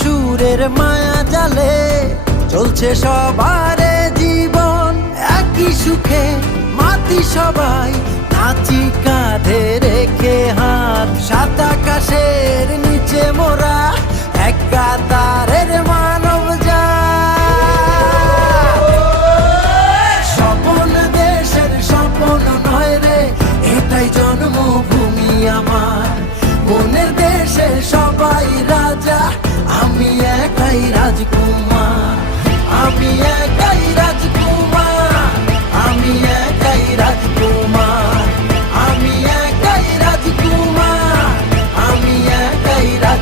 সুরের মায়া জালে চলছে সবার জীবন। একই সুখে মাতি সবাই, নাচি কাঁধে রেখে হাত। সাত আকাশের নিচে মোরা, একা তারের মানব যা স্বপন দেশের স্বপন নয় রে, এটাই জন্মভূমি আমার। মনের দেশে সবাই